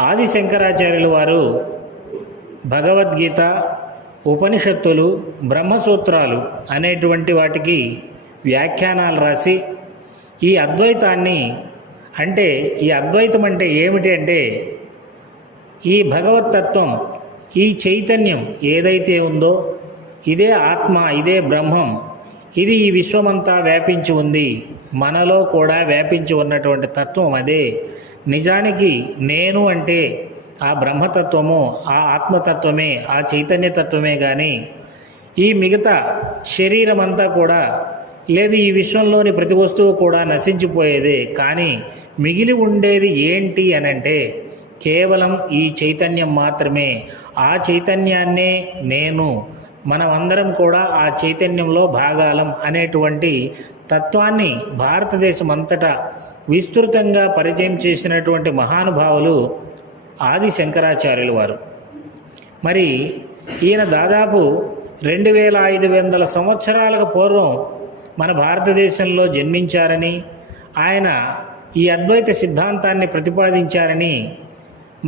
ఆది శంకరాచార్యుల వారు భగవద్గీత, ఉపనిషత్తులు, బ్రహ్మసూత్రాలు అనేటువంటి వాటికి వ్యాఖ్యానాలు రాసి ఈ అద్వైతాన్ని అంటే ఈ అద్వైతం అంటే ఏమిటి అంటే ఈ భగవతత్వం, ఈ చైతన్యం ఏదైతే ఉందో ఇదే ఆత్మ, ఇదే బ్రహ్మం, ఇది ఈ విశ్వమంతా వ్యాపించి ఉంది, మనలో కూడా వ్యాపించి ఉన్నటువంటి తత్వం అదే. నిజానికి నేను అంటే ఆ బ్రహ్మతత్వము, ఆ ఆత్మతత్వమే, ఆ చైతన్యతత్వమే కానీ ఈ మిగతా శరీరం అంతా కూడా లేదు, ఈ విశ్వంలోని ప్రతి వస్తువు కూడా నశించిపోయేదే. కానీ మిగిలి ఉండేది ఏంటి అనంటే కేవలం ఈ చైతన్యం మాత్రమే. ఆ చైతన్యాన్నే నేను, మనమందరం కూడా ఆ చైతన్యంలో భాగాలం అనేటువంటి తత్వాన్ని భారతదేశం అంతటా విస్తృతంగా పరిచయం చేసినటువంటి మహానుభావులు ఆది శంకరాచార్యుల వారు. మరి ఈయన దాదాపు 2500 సంవత్సరాలకు పూర్వం మన భారతదేశంలో జన్మించారని, ఆయన ఈ అద్వైత సిద్ధాంతాన్ని ప్రతిపాదించారని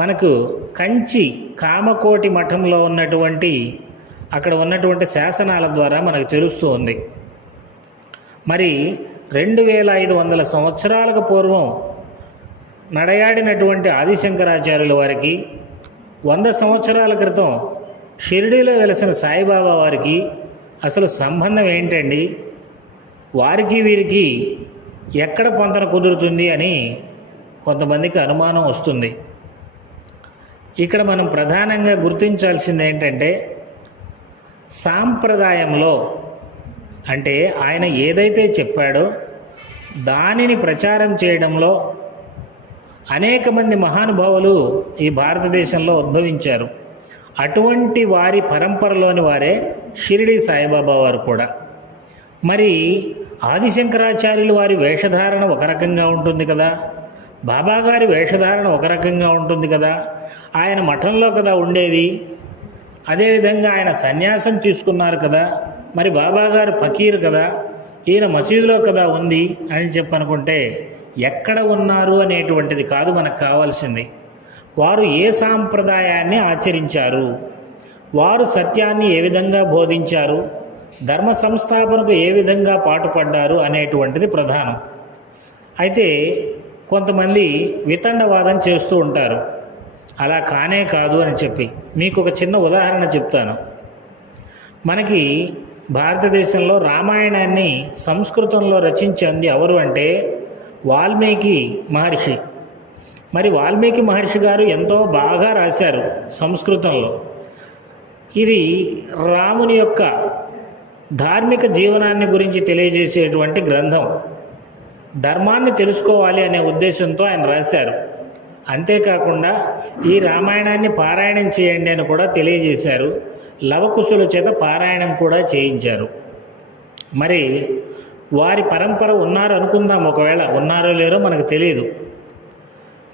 మనకు కంచి కామకోటి మఠంలో ఉన్నటువంటి అక్కడ ఉన్నటువంటి శాసనాల ద్వారా మనకు తెలుస్తూ ఉంది. మరి 2500 సంవత్సరాలకు పూర్వం నడయాడినటువంటి ఆదిశంకరాచార్యుల వారికి 100 సంవత్సరాల క్రితం షిరిడీలో వెలసిన సాయిబాబా వారికి అసలు సంబంధం ఏంటండి, వారికి వీరికి ఎక్కడ పొంతన కుదురుతుంది అని కొంతమందికి అనుమానం వస్తుంది. ఇక్కడ మనం ప్రధానంగా గుర్తించాల్సింది ఏంటంటే సాంప్రదాయంలో అంటే ఆయన ఏదైతే చెప్పాడో దానిని ప్రచారం చేయడంలో అనేక మంది మహానుభావులు ఈ భారతదేశంలో ఉద్భవించారు. అటువంటి వారి పరంపరలోని వారే షిరిడీ సాయిబాబా వారు కూడా. మరి ఆదిశంకరాచార్యులు వారి వేషధారణ ఒక రకంగా ఉంటుంది కదా, బాబాగారి వేషధారణ ఒక రకంగా ఉంటుంది కదా, ఆయన మఠంలో కదా ఉండేది, అదేవిధంగా ఆయన సన్యాసం తీసుకున్నారు కదా, మరి బాబాగారు ఫకీర్ కదా, ఈయన మసీదులో కదా ఉంది అని చెప్పనుకుంటే ఎక్కడ ఉన్నారు అనేటువంటిది కాదు మనకు కావాల్సింది. వారు ఏ సాంప్రదాయాన్ని ఆచరించారు, వారు సత్యాన్ని ఏ విధంగా బోధించారు, ధర్మ సంస్థాపనకు ఏ విధంగా పాటుపడ్డారు అనేటువంటిది ప్రధానం. అయితే కొంతమంది వితండవాదం చేస్తూ ఉంటారు, అలా కానే కాదు అని చెప్పి. మీకు ఒక చిన్న ఉదాహరణ చెప్తాను. మనకి భారతదేశంలో రామాయణాన్ని సంస్కృతంలో రచించింది ఎవరు అంటే వాల్మీకి మహర్షి. మరి వాల్మీకి మహర్షి గారు ఎంతో బాగా రాశారు సంస్కృతంలో. ఇది రాముని యొక్క ధార్మిక జీవనాన్ని గురించి తెలియజేసేటువంటి గ్రంథం. ధర్మాన్ని తెలుసుకోవాలి అనే ఉద్దేశంతో ఆయన రాశారు. అంతేకాకుండా ఈ రామాయణాన్ని పారాయణం చేయండి అని కూడా తెలియజేశారు. లవకుశుల చేత పారాయణం కూడా చేయించారు. మరి వారి పరంపర ఉన్నారు అనుకుందాం, ఒకవేళ ఉన్నారో లేరో మనకు తెలియదు.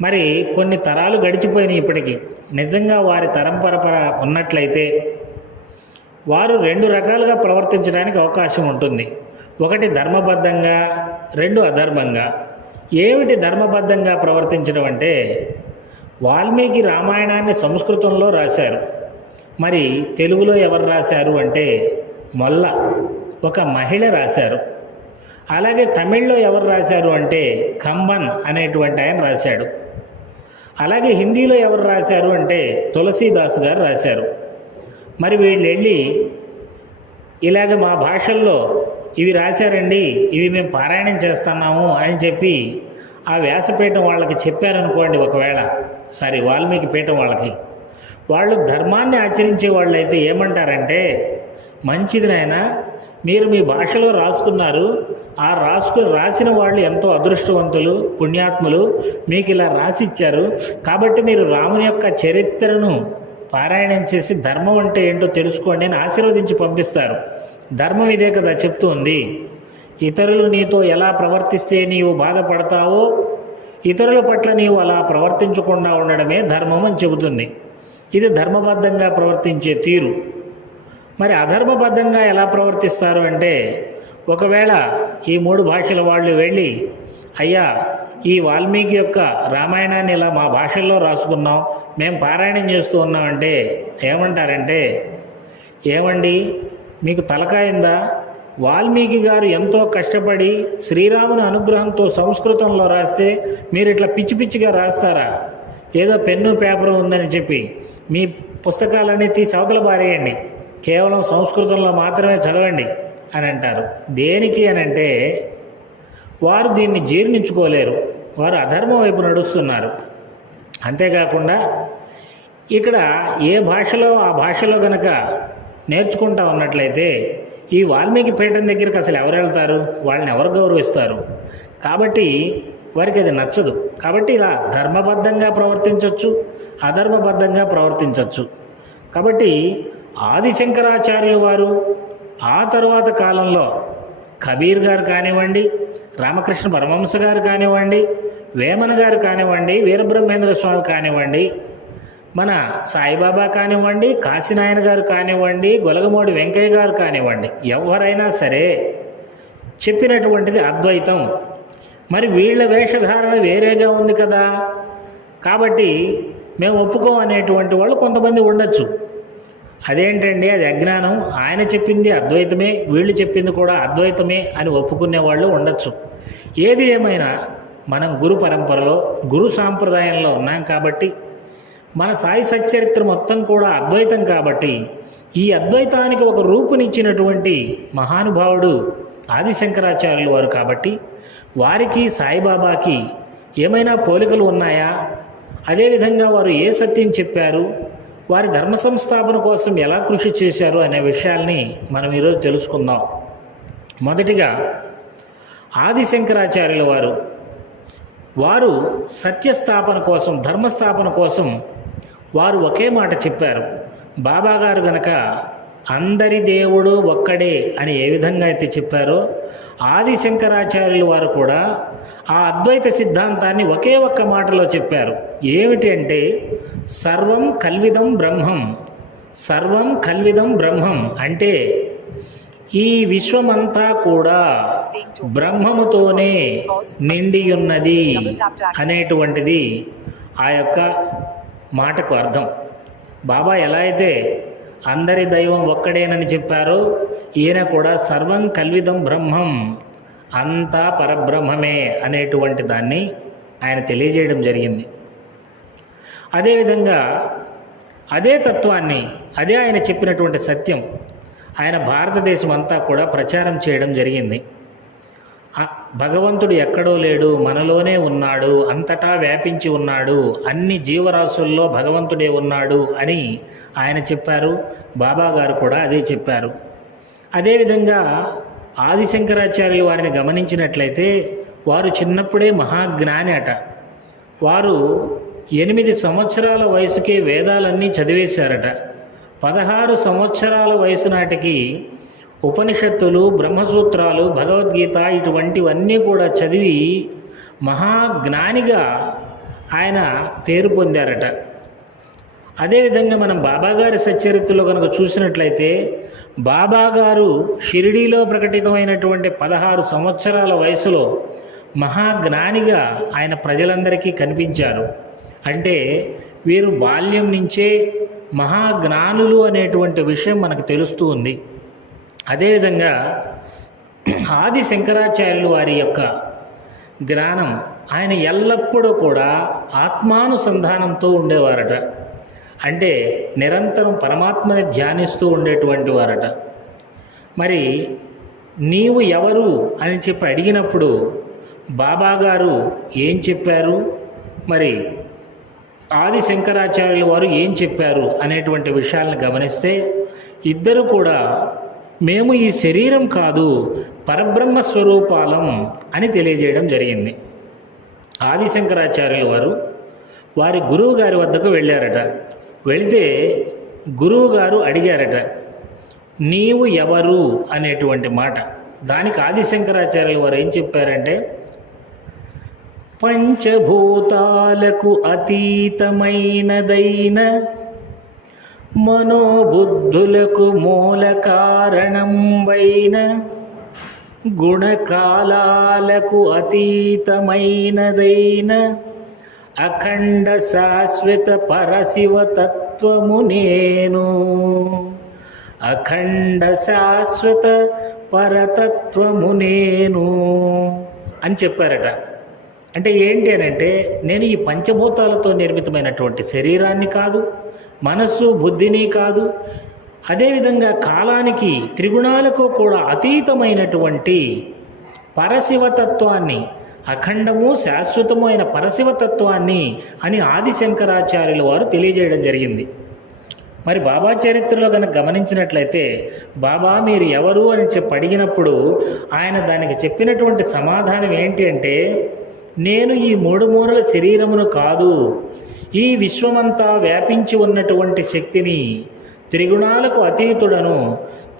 మరి కొన్ని తరాలు గడిచిపోయినాయి ఇప్పటికీ. నిజంగా వారి పరంపర ఉన్నట్లయితే వారు 2 రకాలుగా ప్రవర్తించడానికి అవకాశం ఉంటుంది. ఒకటి ధర్మబద్ధంగా, 2 అధర్మంగా. ఏమిటి ధర్మబద్ధంగా ప్రవర్తించడం అంటే వాల్మీకి రామాయణాన్ని సంస్కృతంలో రాశారు. మరి తెలుగులో ఎవరు రాశారు అంటే మొల్ల, ఒక మహిళ రాశారు. అలాగే తమిళ్లో ఎవరు రాశారు అంటే కంబన్ అనేటువంటి ఆయన రాశాడు. అలాగే హిందీలో ఎవరు రాశారు అంటే తులసీదాస్ గారు రాశారు. మరి వీళ్ళు వెళ్ళి ఇలాగ మా భాషల్లో ఇవి రాశారండి, ఇవి మేము పారాయణం చేస్తున్నాము అని చెప్పి ఆ వ్యాసపీఠం వాళ్ళకి చెప్పారనుకోండి, ఒకవేళ వాల్మీకి పీఠం వాళ్ళకి, వాళ్ళు ధర్మాన్ని ఆచరించే వాళ్ళు అయితే ఏమంటారంటే మంచిది నాయనా, మీరు మీ భాషలో రాసుకున్నారు, ఆ రాసిన వాళ్ళు ఎంతో అదృష్టవంతులు, పుణ్యాత్ములు, మీకు ఇలా రాసిచ్చారు, కాబట్టి మీరు రాముని యొక్క చరిత్రను పారాయణం చేసి ధర్మం అంటే ఏంటో తెలుసుకోండి అని ఆశీర్వదించి పంపిస్తారు. ధర్మం ఇదే కదా చెప్తుంది. ఇతరులు నీతో ఎలా ప్రవర్తిస్తే నీవు బాధపడతావో ఇతరుల పట్ల నీవు అలా ప్రవర్తించకుండా ఉండడమే ధర్మం అని చెబుతుంది. ఇది ధర్మబద్ధంగా ప్రవర్తించే తీరు. మరి అధర్మబద్ధంగా ఎలా ప్రవర్తిస్తారు అంటే ఒకవేళ ఈ 3 భాషల వాళ్ళు వెళ్ళి అయ్యా ఈ వాల్మీకి యొక్క రామాయణాన్ని ఇలా మా భాషల్లో రాసుకున్నాం, మేము పారాయణం చేస్తూ ఉన్నామంటే ఏమంటారంటే, ఏమండి మీకు తలకాయిందా? వాల్మీకి గారు ఎంతో కష్టపడి శ్రీరాముని అనుగ్రహంతో సంస్కృతంలో రాస్తే మీరు ఇట్లా పిచ్చి పిచ్చిగా రాస్తారా? ఏదో పెన్ను పేపరు ఉందని చెప్పి మీ పుస్తకాలన్నీ తీసి అవతల పారేయండి, కేవలం సంస్కృతంలో మాత్రమే చదవండి అని అంటారు. దేనికి అని అంటే వారు దీన్ని జీర్ణించుకోలేరు, వారు అధర్మం వైపు నడుస్తున్నారు. అంతేకాకుండా ఇక్కడ ఏ భాషలో ఆ భాషలో గనక నేర్చుకుంటా ఉన్నట్లయితే ఈ వాల్మీకి పీఠం దగ్గరికి అసలు ఎవరు వెళ్తారు? వాళ్ళని ఎవరు గౌరవిస్తారు? కాబట్టి వారికి అది నచ్చదు. కాబట్టి ఇలా ధర్మబద్ధంగా ప్రవర్తించవచ్చు, అధర్మబద్ధంగా ప్రవర్తించవచ్చు. కాబట్టి ఆదిశంకరాచార్యులు వారు ఆ తరువాత కాలంలో కబీర్ గారు కానివ్వండి, రామకృష్ణ పరమహంస గారు కానివ్వండి, వేమన గారు కానివ్వండి, వీరబ్రహ్మేంద్ర స్వామి కానివ్వండి, మన సాయిబాబా కానివ్వండి, కాశీనాయన గారు కానివ్వండి, గొలగమూడి వెంకయ్య గారు కానివ్వండి, ఎవరైనా సరే చెప్పినటువంటిది అద్వైతం. మరి వీళ్ళ వేషధారణ వేరేగా ఉంది కదా, కాబట్టి మేము ఒప్పుకోం అనేటువంటి వాళ్ళు కొంతమంది ఉండొచ్చు. అదేంటండి, అది అజ్ఞానం, ఆయన చెప్పింది అద్వైతమే, వీళ్ళు చెప్పింది కూడా అద్వైతమే అని ఒప్పుకునే వాళ్ళు ఉండొచ్చు. ఏది ఏమైనా మనం గురు పరంపరలో, గురు సాంప్రదాయంలో ఉన్నాం కాబట్టి, మన సాయి సచ్చరిత్ర మొత్తం కూడా అద్వైతం కాబట్టి, ఈ అద్వైతానికి ఒక రూపునిచ్చినటువంటి మహానుభావుడు ఆదిశంకరాచార్యులు వారు కాబట్టి, వారికి సాయిబాబాకి ఏమైనా పోలికలు ఉన్నాయా? అదేవిధంగా వారు ఏ సత్యం చెప్పారు, వారి ధర్మ సంస్థాపన కోసం ఎలా కృషి చేశారు అనే విషయాల్ని మనం ఈరోజు తెలుసుకుందాం. మొదటిగా ఆదిశంకరాచార్యుల వారు సత్యస్థాపన కోసం, ధర్మస్థాపన కోసం వారు ఒకే మాట చెప్పారు. బాబా గారు గనక అందరి దేవుడు ఒక్కడే అని ఏ విధంగా అయితే చెప్పారో, ఆదిశంకరాచార్యులు వారు కూడా ఆ అద్వైత సిద్ధాంతాన్ని ఒకే ఒక్క మాటలో చెప్పారు. ఏమిటి అంటే, సర్వం కల్విదం బ్రహ్మం. సర్వం కల్విదం బ్రహ్మం అంటే ఈ విశ్వమంతా కూడా బ్రహ్మముతోనే నిండియున్నది అనేటువంటిది ఆ యొక్క మాటకు అర్థం. బాబా ఎలా అయితే అందరి దైవం ఒక్కడేనని చెప్పారో, ఈయన కూడా సర్వం కల్విదం బ్రహ్మం, అంతా పరబ్రహ్మమే అనేటువంటి దాన్ని ఆయన తెలియజేయడం జరిగింది. అదేవిధంగా అదే తత్వాన్ని, అదే ఆయన చెప్పినటువంటి సత్యం ఆయన భారతదేశం అంతా కూడా ప్రచారం చేయడం జరిగింది. భగవంతుడు ఎక్కడో లేడు, మనలోనే ఉన్నాడు, అంతటా వ్యాపించి ఉన్నాడు, అన్ని జీవరాశుల్లో భగవంతుడే ఉన్నాడు అని ఆయన చెప్పారు. బాబా గారు కూడా అదే చెప్పారు. అదేవిధంగా ఆదిశంకరాచార్యులు వారిని గమనించినట్లయితే వారు చిన్నప్పుడే మహాజ్ఞాని అట. వారు 8 సంవత్సరాల వయసుకే వేదాలన్నీ చదివేశారట. 16 సంవత్సరాల వయసు నాటికి ఉపనిషత్తులు, బ్రహ్మసూత్రాలు, భగవద్గీత ఇటువంటివన్నీ కూడా చదివి మహాజ్ఞానిగా ఆయన పేరు పొందారట. అదేవిధంగా మనం బాబాగారి సచ్చరిత్రలో కనుక చూసినట్లయితే, బాబాగారు షిరిడీలో ప్రకటితమైనటువంటి 16 సంవత్సరాల వయసులో మహాజ్ఞానిగా ఆయన ప్రజలందరికీ కనిపించారు. అంటే వీరు బాల్యం నుంచే మహాజ్ఞానులు అనేటువంటి విషయం మనకు తెలుస్తూ ఉంది. అదేవిధంగా ఆది శంకరాచార్యులు వారి యొక్క జ్ఞానం, ఆయన ఎల్లప్పుడూ కూడా ఆత్మానుసంధానంతో ఉండేవారట. అంటే నిరంతరం పరమాత్మని ధ్యానిస్తూ ఉండేటువంటి వారట. మరి నీవు ఎవరు అని చెప్పి అడిగినప్పుడు బాబాగారు ఏం చెప్పారు, మరి ఆది శంకరాచార్యుల వారు ఏం చెప్పారు అనేటువంటి విషయాలను గమనిస్తే, ఇద్దరు కూడా మేము ఈ శరీరం కాదు, పరబ్రహ్మ స్వరూపాలం అని తెలియజేయడం జరిగింది. ఆదిశంకరాచార్యుల వారు వారి గురువు గారి వద్దకు వెళ్ళారట. వెళితే గురువు గారు అడిగారట, నీవు ఎవరు అనేటువంటి మాట. దానికి ఆదిశంకరాచార్యుల వారు ఏం చెప్పారంటే, పంచభూతాలకు అతీతమైనదైన మనోబుద్ధులకు మూల కారణం వైన గుణకాలాలకు అతీతమైనదైన అఖండ శాశ్వత పరశివ తత్వము నేను. అఖండ శాశ్వత పరతత్వము నేను అని చెప్పారట. అంటే ఏంటి అని అంటే, నేను ఈ పంచభూతాలతో నిర్మితమైనటువంటి శరీరాన్ని కాదు, మనస్సు బుద్ధిని కాదు, అదేవిధంగా కాలానికి త్రిగుణాలకు కూడా అతీతమైనటువంటి పరశివతత్వాన్ని, అఖండము శాశ్వతము అయిన పరశివతత్వాన్ని అని ఆదిశంకరాచార్యుల వారు తెలియజేయడం జరిగింది. మరి బాబా చరిత్రలో కనుక గమనించినట్లయితే, బాబా మీరు ఎవరు అని చెప్పి అడిగినప్పుడు ఆయన దానికి చెప్పినటువంటి సమాధానం ఏంటి అంటే, నేను ఈ మూడు మూరల శరీరమును కాదు, ఈ విశ్వమంతా వ్యాపించి ఉన్నటువంటి శక్తిని, త్రిగుణాలకు అతీతుడను,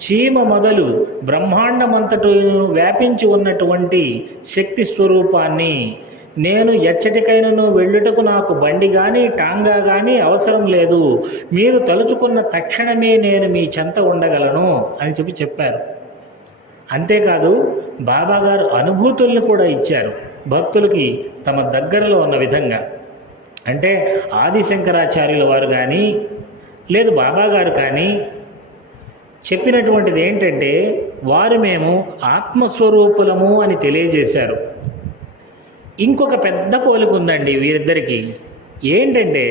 చీమ మొదలు బ్రహ్మాండమంతటను వ్యాపించి ఉన్నటువంటి శక్తి స్వరూపాన్ని, నేను ఎచ్చటికైనను వెళ్ళుటకు నాకు బండి కానీ టాంగా కానీ అవసరం లేదు, మీరు తలుచుకున్న తక్షణమే నేను మీ చెంత ఉండగలను అని చెప్పారు. అంతేకాదు బాబాగారు అనుభూతులను కూడా ఇచ్చారు భక్తులకి తమ దగ్గరలో ఉన్న విధంగా. అంటే ఆదిశంకరాచార్యుల వారు కానీ లేదు బాబాగారు కానీ చెప్పినటువంటిది ఏంటంటే, వారు మేము ఆత్మస్వరూపులము అని తెలియజేశారు. ఇంకొక పెద్ద పోలిక ఉందండి వీరిద్దరికీ. ఏంటంటే,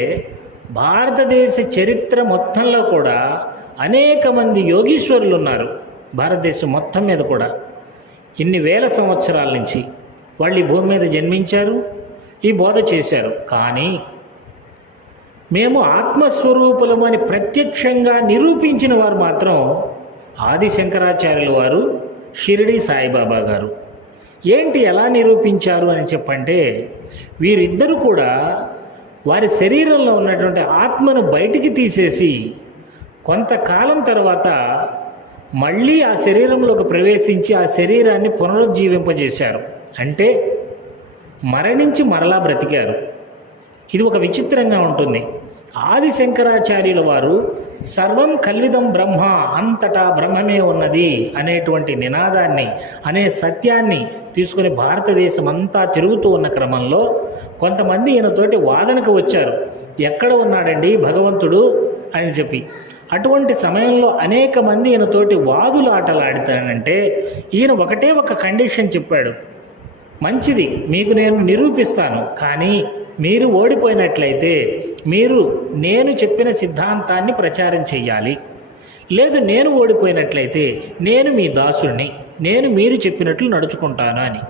భారతదేశ చరిత్ర మొత్తంలో కూడా అనేక మంది యోగీశ్వరులు ఉన్నారు. భారతదేశం మొత్తం మీద కూడా ఇన్ని వేల సంవత్సరాల నుంచి వాళ్ళు ఈ భూమి మీద జన్మించారు, ఈ బోధ చేశారు. కానీ మేము ఆత్మస్వరూపులము అని ప్రత్యక్షంగా నిరూపించిన వారు మాత్రం ఆదిశంకరాచార్యుల వారు, షిరిడి సాయిబాబా గారు. ఏంటి ఎలా నిరూపించారు అని చెప్పంటే, వీరిద్దరూ కూడా వారి శరీరంలో ఉన్నటువంటి ఆత్మను బయటికి తీసేసి కొంతకాలం తర్వాత మళ్ళీ ఆ శరీరంలోకి ప్రవేశించి ఆ శరీరాన్ని పునరుజ్జీవింపజేశారు. అంటే మరణించి మరలా బ్రతికారు. ఇది ఒక విచిత్రంగా ఉంటుంది. ఆదిశంకరాచార్యుల వారు సర్వం కల్విదం బ్రహ్మ, అంతటా బ్రహ్మమే ఉన్నది అనేటువంటి నినాదాన్ని, అనే సత్యాన్ని తీసుకుని భారతదేశం అంతా తిరుగుతూ ఉన్న క్రమంలో కొంతమంది ఈయనతోటి వాదనకు వచ్చారు, ఎక్కడ ఉన్నాడండి భగవంతుడు అని చెప్పి. అటువంటి సమయంలో అనేక మంది ఈయనతోటి వాదులు ఆటలాడతానంటే ఈయన ఒకటే ఒక కండిషన్ చెప్పాడు, మంచిది మీకు నేను నిరూపిస్తాను, కానీ మీరు ఓడిపోయినట్లయితే మీరు నేను చెప్పిన సిద్ధాంతాన్ని ప్రచారం చేయాలి, లేదు నేను ఓడిపోయినట్లయితే నేను మీ దాసుడిని, నేను మీరు చెప్పినట్లు నడుచుకుంటాను అని.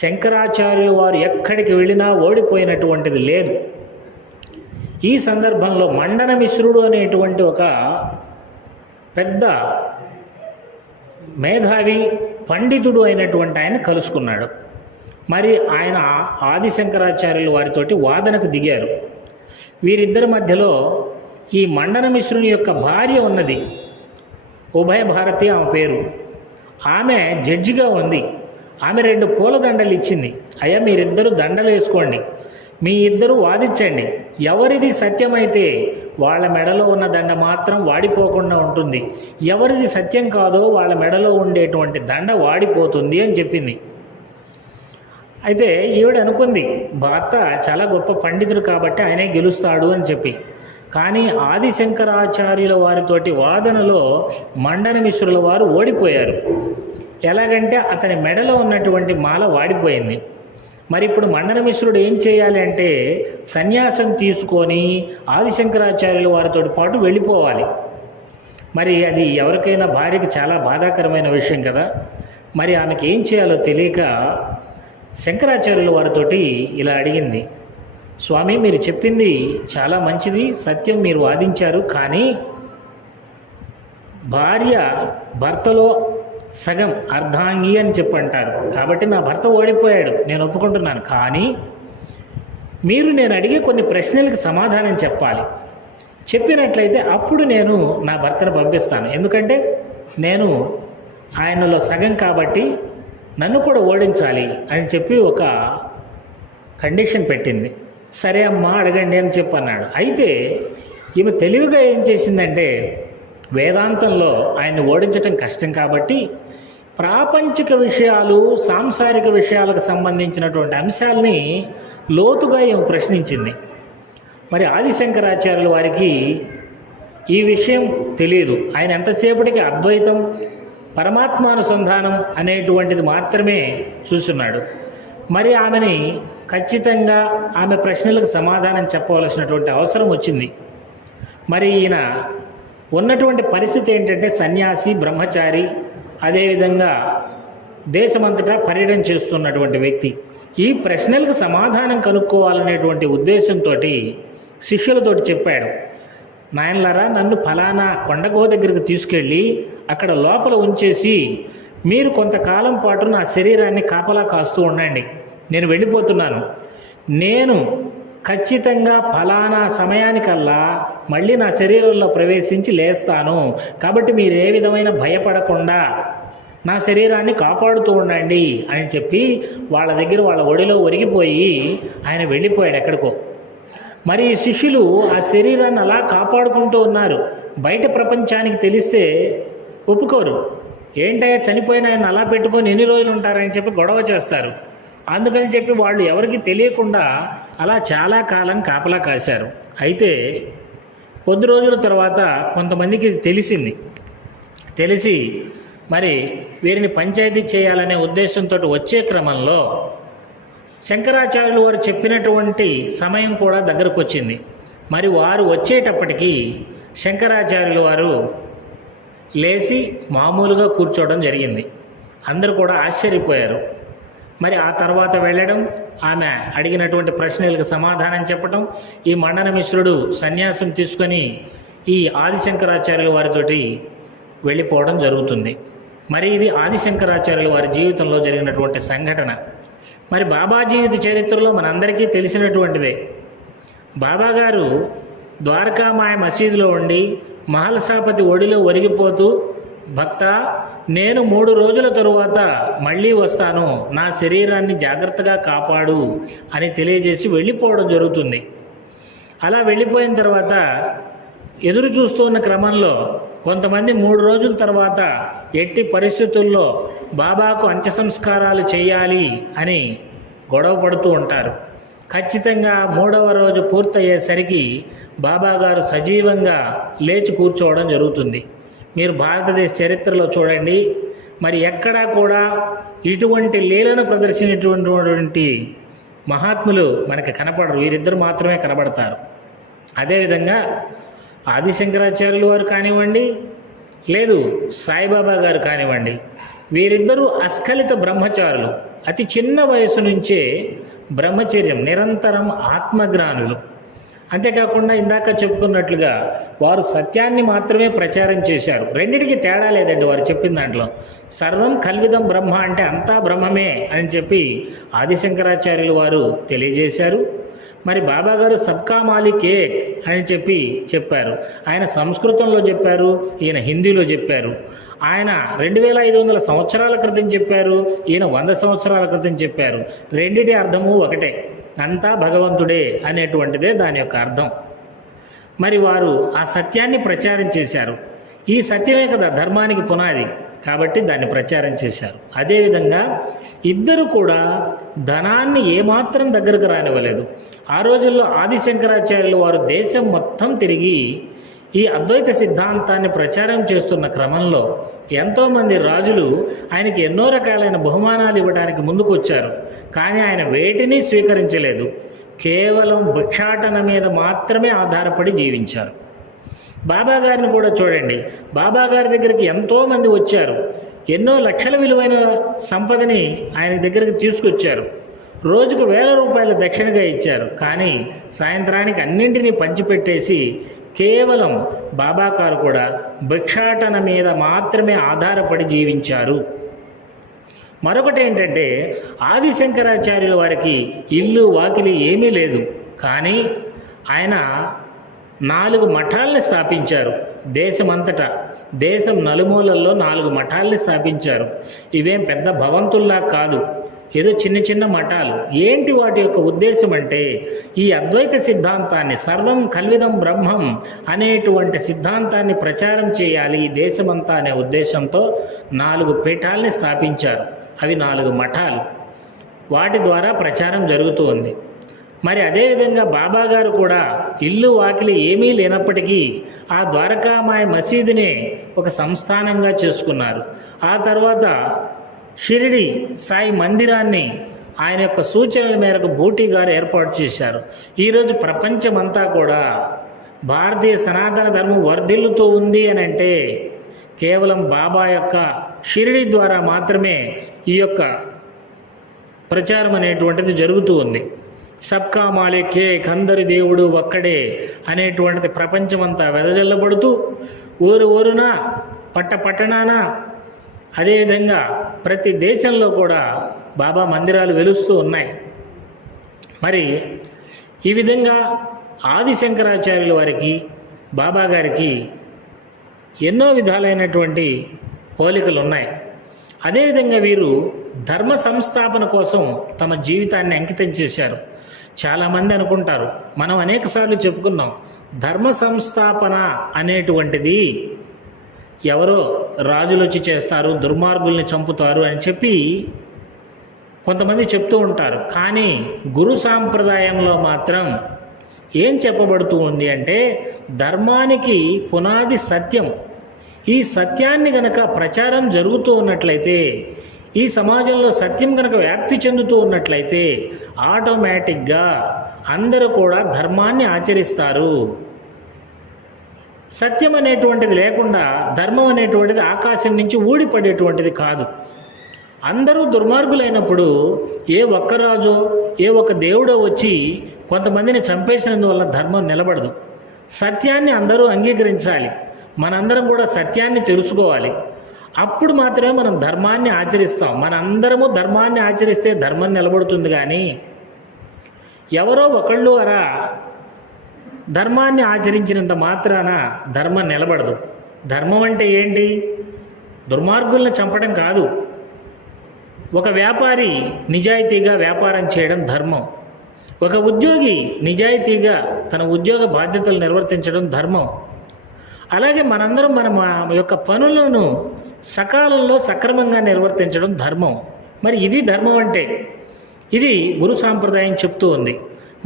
శంకరాచార్యులు వారు ఎక్కడికి వెళ్ళినా ఓడిపోయినటువంటిది లేదు. ఈ సందర్భంలో మండన మిశ్రుడు అనేటువంటి ఒక పెద్ద మేధావి పండితుడు అయినటువంటి ఆయన కలుసుకున్నాడు. మరి ఆయన ఆదిశంకరాచార్యులు వారితోటి వాదనకు దిగారు. వీరిద్దరి మధ్యలో ఈ మండన మిశ్రుని యొక్క భార్య ఉన్నది, ఉభయ భారతి ఆమె పేరు. ఆమె జడ్జిగా ఉంది. ఆమె 2 పూలదండలు ఇచ్చింది. అయ్యా మీరిద్దరూ దండలు వేసుకోండి, మీ ఇద్దరు వాదించండి, ఎవరిది సత్యమైతే వాళ్ళ మెడలో ఉన్న దండ మాత్రం వాడిపోకుండా ఉంటుంది, ఎవరిది సత్యం కాదో వాళ్ళ మెడలో ఉండేటువంటి దండ వాడిపోతుంది అని చెప్పింది. అయితే ఈవిడ అనుకుంది, భర్త చాలా గొప్ప పండితుడు కాబట్టి ఆయనే గెలుస్తాడు అని చెప్పి. కానీ ఆదిశంకరాచార్యుల వారితోటి వాదనలో మండన మిశ్రుల వారు ఓడిపోయారు. ఎలాగంటే అతని మెడలో ఉన్నటువంటి మాల వాడిపోయింది. మరి ఇప్పుడు మండన మిశ్రుడు ఏం చేయాలి అంటే సన్యాసం తీసుకొని ఆదిశంకరాచార్యుల వారితో పాటు వెళ్ళిపోవాలి. మరి అది ఎవరికైనా భార్యకి చాలా బాధాకరమైన విషయం కదా. మరి ఆమెకి ఏం చేయాలో తెలియక శంకరాచార్యుల వారితోటి ఇలా అడిగింది, స్వామి మీరు చెప్పింది చాలా మంచిది, సత్యం మీరు వాదించారు, కానీ భార్య భర్తలో సగం అర్ధాంగి అని చెప్పంటారు, కాబట్టి నా భర్త ఓడిపోయాడు, నేను ఒప్పుకుంటున్నాను, కానీ మీరు నేను అడిగే కొన్ని ప్రశ్నలకు సమాధానం చెప్పాలి, చెప్పినట్లయితే అప్పుడు నేను నా భర్తను పంపిస్తాను, ఎందుకంటే నేను ఆయనలో సగం కాబట్టి నన్ను కూడా ఓడించాలి అని చెప్పి ఒక కండిషన్ పెట్టింది. సరే అమ్మా అడగండి అని చెప్పన్నాడు. అయితే ఈమె తెలివిగా ఏం చేసిందంటే వేదాంతంలో ఆయన్ని ఓడించటం కష్టం కాబట్టి ప్రాపంచిక విషయాలు, సాంసారిక విషయాలకు సంబంధించినటువంటి అంశాలని లోతుగా ఈమె ప్రశ్నించింది. మరి ఆదిశంకరాచార్యుల వారికి ఈ విషయం తెలియదు. ఆయన ఎంతసేపటికి అద్వైతం, పరమాత్మానుసంధానం అనేటువంటిది మాత్రమే చూస్తున్నాడు. మరి ఆమెని ఖచ్చితంగా ఆమె ప్రశ్నలకు సమాధానం చెప్పవలసినటువంటి అవసరం వచ్చింది. మరి ఈయన ఉన్నటువంటి పరిస్థితి ఏంటంటే సన్యాసి, బ్రహ్మచారి, అదేవిధంగా దేశమంతటా పర్యటన చేస్తున్నటువంటి వ్యక్తి. ఈ ప్రశ్నలకు సమాధానం కనుక్కోవాలనేటువంటి ఉద్దేశంతో శిష్యులతోటి చెప్పాడు, నాయనలారా, నన్ను ఫలానా కొండగో దగ్గరికి తీసుకెళ్ళి అక్కడ లోపల ఉంచేసి మీరు కొంతకాలం పాటు నా శరీరాన్ని కాపలా కాస్తూ ఉండండి. నేను వెళ్ళిపోతున్నాను. నేను ఖచ్చితంగా ఫలానా సమయానికల్లా మళ్ళీ నా శరీరంలో ప్రవేశించి లేస్తాను. కాబట్టి మీరు ఏ విధమైన భయపడకుండా నా శరీరాన్ని కాపాడుతూ ఉండండి అని చెప్పి వాళ్ళ దగ్గర వాళ్ళ ఒడిలో ఒరిగిపోయి ఆయన వెళ్ళిపోయాడు ఎక్కడికో. మరి శిష్యులు ఆ శరీరాన్ని అలా కాపాడుకుంటూ ఉన్నారు. బయట ప్రపంచానికి తెలిస్తే ఒప్పుకోరు. ఏంటయ్యా చనిపోయిన ఆయన అలా పెట్టుకొని ఎన్ని రోజులు ఉంటారని చెప్పి గొడవ చేస్తారు. అందుకని చెప్పి వాళ్ళు ఎవరికి తెలియకుండా అలా చాలా కాలం కాపలా కాశారు. అయితే కొద్ది రోజుల తర్వాత కొంతమందికి తెలిసి మరి వీరిని పంచాయతీ చేయాలనే ఉద్దేశంతో వచ్చే క్రమంలో శంకరాచార్యులు వారు చెప్పినటువంటి సమయం కూడా దగ్గరకు వచ్చింది. మరి వారు వచ్చేటప్పటికి శంకరాచార్యులు వారు లేచి మామూలుగా కూర్చోవడం జరిగింది. అందరూ కూడా ఆశ్చర్యపోయారు. మరి ఆ తర్వాత వెళ్ళడం, ఆమె అడిగినటువంటి ప్రశ్నలకు సమాధానం చెప్పడం, ఈ మండన మిశ్రుడు సన్యాసం తీసుకొని ఈ ఆదిశంకరాచార్యుల వారితోటి వెళ్ళిపోవడం జరుగుతుంది. మరి ఇది ఆదిశంకరాచార్యుల వారి జీవితంలో జరిగినటువంటి సంఘటన. మరి బాబా జీవిత చరిత్రలో మనందరికీ తెలిసినటువంటిదే. బాబాగారు ద్వారకామాయ మసీదులో ఉండి మహల్సాపతి ఒడిలో ఒరిగిపోతూ, భక్త, నేను 3 రోజుల తరువాత మళ్ళీ వస్తాను, నా శరీరాన్ని జాగ్రత్తగా కాపాడు అని తెలియజేసి వెళ్ళిపోవడం జరుగుతుంది. అలా వెళ్ళిపోయిన తర్వాత ఎదురు చూస్తున్న క్రమంలో కొంతమంది 3 రోజుల తర్వాత ఎట్టి పరిస్థితుల్లో బాబాకు అంత్య సంస్కారాలు చేయాలి అని గొడవ పడుతూ ఉంటారు. ఖచ్చితంగా 3వ రోజు పూర్తయ్యేసరికి బాబాగారు సజీవంగా లేచి కూర్చోవడం జరుగుతుంది. మీరు భారతదేశ చరిత్రలో చూడండి, మరి ఎక్కడా కూడా ఇటువంటి లీలను ప్రదర్శించినటువంటి మహాత్ములు మనకి కనపడరు. వీరిద్దరు మాత్రమే కనబడతారు. అదేవిధంగా ఆదిశంకరాచార్యులు వారు కానివ్వండి, లేదు సాయిబాబా గారు కానివ్వండి, వీరిద్దరూ అస్ఖలిత బ్రహ్మచారులు. అతి చిన్న వయసు నుంచే బ్రహ్మచర్యం, నిరంతరం ఆత్మజ్ఞానులు. అంతేకాకుండా ఇందాక చెప్పుకున్నట్లుగా వారు సత్యాన్ని మాత్రమే ప్రచారం చేశారు. రెండిటికి తేడా లేదండి వారు చెప్పిన దాంట్లో. సర్వం కల్విదం బ్రహ్మ అంటే అంతా బ్రహ్మమే అని చెప్పి ఆదిశంకరాచార్యులు వారు తెలియజేశారు. మరి బాబాగారు సబ్కా మాలిక్ ఏక్ అని చెప్పారు. ఆయన సంస్కృతంలో చెప్పారు, ఈయన హిందీలో చెప్పారు. ఆయన 2500 సంవత్సరాల క్రితం చెప్పారు, ఈయన 100 సంవత్సరాల క్రితం చెప్పారు. రెండిటి అర్థము ఒకటే, అంతా భగవంతుడే అనేటువంటిదే దాని యొక్క అర్థం. మరి వారు ఆ సత్యాన్ని ప్రచారం చేశారు. ఈ సత్యమే కదా ధర్మానికి పునాది, కాబట్టి దాన్ని ప్రచారం చేశారు. అదేవిధంగా ఇద్దరు కూడా ధనాన్ని ఏమాత్రం దగ్గరకు రానివ్వలేదు. ఆ రోజుల్లో ఆదిశంకరాచార్యులు వారు దేశం మొత్తం తిరిగి ఈ అద్వైత సిద్ధాంతాన్ని ప్రచారం చేస్తున్న క్రమంలో ఎంతోమంది రాజులు ఆయనకి ఎన్నో రకాలైన బహుమానాలు ఇవ్వడానికి ముందుకు వచ్చారు. కానీ ఆయన వేటిని స్వీకరించలేదు. కేవలం భిక్షాటన మీద మాత్రమే ఆధారపడి జీవించారు. బాబాగారిని కూడా చూడండి, బాబాగారి దగ్గరికి ఎంతోమంది వచ్చారు. ఎన్నో లక్షల విలువైన సంపదని ఆయన దగ్గరికి తీసుకొచ్చారు. రోజుకు 1000 రూపాయల దక్షిణగా ఇచ్చారు. కానీ సాయంత్రానికి అన్నింటినీ పంచిపెట్టేసి కేవలం బాబాగారు కూడా భిక్షాటన మీద మాత్రమే ఆధారపడి జీవించారు. మరొకటి ఏంటంటే ఆదిశంకరాచార్యుల వారికి ఇల్లు వాకిలి ఏమీ లేదు. కానీ ఆయన 4 మఠాలని స్థాపించారు. దేశమంతటా, దేశం నలుమూలల్లో 4 మఠాలని స్థాపించారు. ఇవేం పెద్ద భవంతుల్లా కాదు. ఏదో చిన్న చిన్న మఠాలు. ఏంటి వాటి యొక్క ఉద్దేశం అంటే ఈ అద్వైత సిద్ధాంతాన్ని, సర్వం కల్విదం బ్రహ్మం అనేటువంటి సిద్ధాంతాన్ని ప్రచారం చేయాలి ఈ దేశమంతా అనే ఉద్దేశంతో 4 పీఠాలని స్థాపించారు. అవి 4 మఠాలు. వాటి ద్వారా ప్రచారం జరుగుతూ ఉంది. మరి అదేవిధంగా బాబా గారు కూడా ఇల్లు వాకిలి ఏమీ లేనప్పటికీ ఆ ద్వారకామాయి మసీదునే ఒక సంస్థానంగా చేసుకున్నారు. ఆ తర్వాత షిరిడి సాయి మందిరాన్ని ఆయన యొక్క సూచనల మేరకు బూటీ గారు ఏర్పాటు చేశారు. ఈరోజు ప్రపంచమంతా కూడా భారతీయ సనాతన ధర్మం వర్ధిల్లుతూ ఉంది అని అంటే కేవలం బాబా యొక్క షిరిడి ద్వారా మాత్రమే ఈ యొక్క ప్రచారం అనేటువంటిది జరుగుతూ ఉంది. సబ్కా మాలిక్ ఏక్, అందరి దేవుడు ఒక్కడే అనేటువంటిది ప్రపంచమంతా వెదజల్లబడుతూ ఊరు ఊరున పట్టణాన అదేవిధంగా ప్రతి దేశంలో కూడా బాబా మందిరాలు వెలుస్తూ ఉన్నాయి. మరి ఈ విధంగా ఆది శంకరాచార్యుల వారికి బాబా గారికి ఎన్నో విధాలైనటువంటి పోలికలు ఉన్నాయి. అదేవిధంగా వీరు ధర్మ సంస్థాపన కోసం తమ జీవితాన్ని అంకితం చేశారు. చాలామంది అనుకుంటారు, మనం అనేకసార్లు చెప్పుకున్నాం, ధర్మ సంస్థాపన అనేటువంటిది ఎవరో రాజులు వచ్చి చేస్తారు, దుర్మార్గుల్ని చంపుతారు అని చెప్పి కొంతమంది చెప్తూ ఉంటారు. కానీ గురు సాంప్రదాయంలో మాత్రం ఏం చెప్పబడుతూ ఉంది అంటే ధర్మానికి పునాది సత్యం. ఈ సత్యాన్ని గనక ప్రచారం జరుగుతూ ఉన్నట్లయితే, ఈ సమాజంలో సత్యం కనుక వ్యాప్తి చెందుతూ ఉన్నట్లయితే ఆటోమేటిక్గా అందరూ కూడా ధర్మాన్ని ఆచరిస్తారు. సత్యం అనేటువంటిది లేకుండా ధర్మం అనేటువంటిది ఆకాశం నుంచి ఊడిపడేటువంటిది కాదు. అందరూ దుర్మార్గులైనప్పుడు ఏ ఒక్క రాజో ఏ ఒక్క దేవుడో వచ్చి కొంతమందిని చంపేసినందువల్ల ధర్మం నిలబడదు. సత్యాన్ని అందరూ అంగీకరించాలి. మనందరం కూడా సత్యాన్ని తెలుసుకోవాలి. అప్పుడు మాత్రమే మనం ధర్మాన్ని ఆచరిస్తాం. మనందరము ధర్మాన్ని ఆచరిస్తే ధర్మం నిలబడుతుంది. కానీ ఎవరో ఒకళ్ళు అరా ధర్మాన్ని ఆచరించినంత మాత్రాన ధర్మం నిలబడదు. ధర్మం అంటే ఏంటి? దుర్మార్గులను చంపడం కాదు. ఒక వ్యాపారి నిజాయితీగా వ్యాపారం చేయడం ధర్మం. ఒక ఉద్యోగి నిజాయితీగా తన ఉద్యోగ బాధ్యతలు నిర్వర్తించడం ధర్మం. అలాగే మనందరం మన యొక్క పనులను సకాలంలో సక్రమంగా నిర్వర్తించడం ధర్మం. మరి ఇది ధర్మం అంటే ఇది గురు సాంప్రదాయం చెప్తూ ఉంది.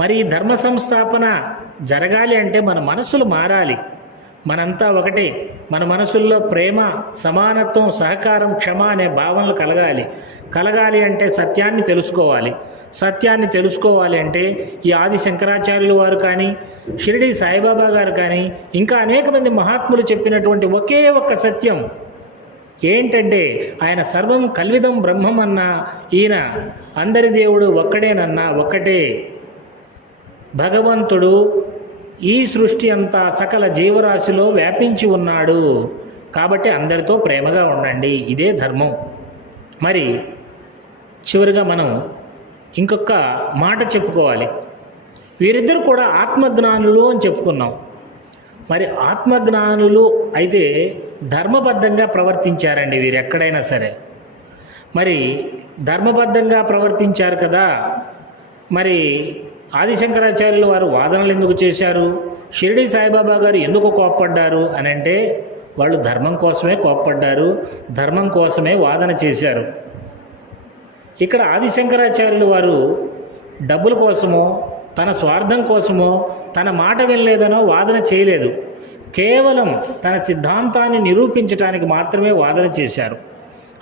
మరి ఈ ధర్మ సంస్థాపన జరగాలి అంటే మన మనసులు మారాలి. మనంతా ఒకటే. మన మనసుల్లో ప్రేమ, సమానత్వం, సహకారం, క్షమ అనే భావనలు కలగాలి అంటే సత్యాన్ని తెలుసుకోవాలి. సత్యాన్ని తెలుసుకోవాలి అంటే ఈ ఆది శంకరాచార్యుల వారు కానీ, షిరిడి సాయిబాబా గారు కానీ, ఇంకా అనేక మంది మహాత్ములు చెప్పినటువంటి ఒకే ఒక్క సత్యం ఏంటంటే ఆయన సర్వం కల్విదం బ్రహ్మం అన్నా, ఈయన అందరి దేవుడు ఒక్కడేనన్నా ఒక్కటే. భగవంతుడు ఈ సృష్టి అంతా సకల జీవరాశిలో వ్యాపించి ఉన్నాడు. కాబట్టి అందరితో ప్రేమగా ఉండండి. ఇదే ధర్మం. మరి చివరిగా మనం ఇంకొక మాట చెప్పుకోవాలి. వీరిద్దరు కూడా ఆత్మజ్ఞానులు అని చెప్పుకున్నాం. మరి ఆత్మజ్ఞానులు అయితే ధర్మబద్ధంగా ప్రవర్తించారండి వీరు ఎక్కడైనా సరే. మరి ధర్మబద్ధంగా ప్రవర్తించారు కదా. మరి ఆదిశంకరాచార్యులు వారు వాదనలు ఎందుకు చేశారు? షిరిడి సాయిబాబా గారు ఎందుకు కోప్పడ్డారు అని అంటే వాళ్ళు ధర్మం కోసమే కోప్పడ్డారు, ధర్మం కోసమే వాదన చేశారు. ఇక్కడ ఆదిశంకరాచార్యులు వారు డబ్బుల కోసమో తన స్వార్థం కోసమో తన మాట వినలేదనో వాదన చేయలేదు. కేవలం తన సిద్ధాంతాన్ని నిరూపించడానికి మాత్రమే వాదన చేశారు.